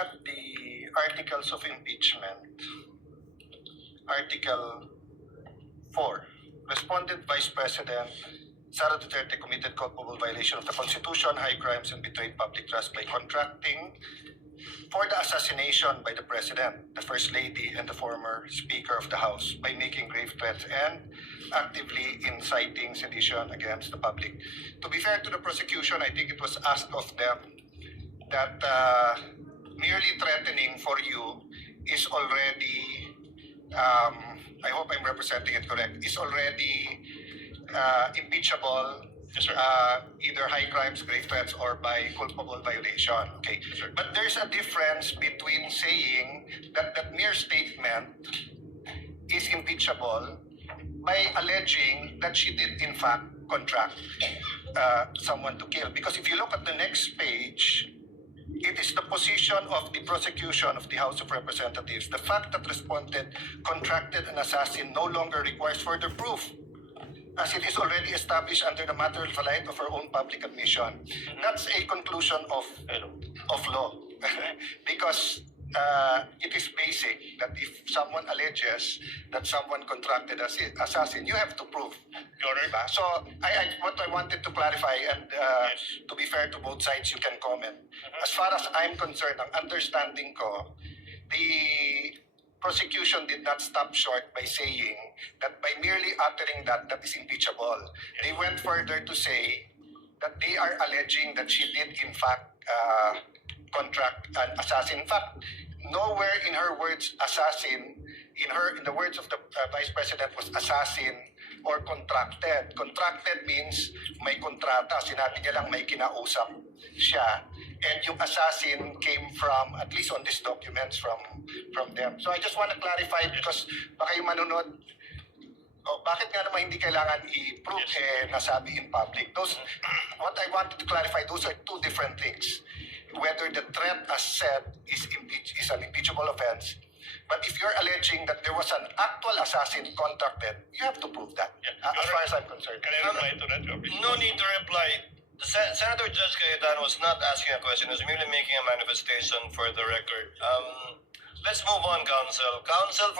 at the articles of impeachment, Article 4, Respondent Vice President Sara Duterte committed culpable violation of the Constitution, high crimes, and betrayed public trust by contracting for the assassination by the President, the First Lady, and the former Speaker of the House by making grave threats and actively inciting sedition against the public. To be fair to the prosecution, I think it was asked of them that merely threatening for you is already, I hope I'm representing it correct, is already impeachable, either high crimes, grave threats, or by culpable violation. Okay, but there's a difference between saying that that mere statement is impeachable by alleging that she did in fact contract someone to kill. Because if you look at the next page, it is the position of the prosecution of the House of Representatives. The fact that respondent contracted an assassin no longer requires further proof, as it is already established under the material right of her own public admission. That's a conclusion of law. Because it is basic that if someone alleges that someone contracted an assassin, you have to prove. Diba? So what I wanted to clarify, and to be fair to both sides, you can comment. As far as I'm concerned, ang understanding ko, the prosecution did not stop short by saying that by merely uttering that is impeachable. They went further to say that they are alleging that she did in fact contract an assassin. In fact, nowhere in her words assassin, in the words of the Vice President, was assassin or contracted. Contracted means may kontrata. Sinabi niya lang may kinausap siya. And yung assassin came from, at least on these documents, from them. So I just want to clarify, because baka yung manunod, bakit nga naman hindi kailangan i-prove nasabi in public? What I wanted to clarify, those are two different things. Whether the threat as said is an impeachable offense, but if you're alleging that there was an actual assassin contracted, you have to prove that, as far as I'm concerned. Can I reply to that? No need to reply. Senator Judge Cayetano was not asking a question, he was merely making a manifestation for the record. Let's move on, Counsel. Counsel for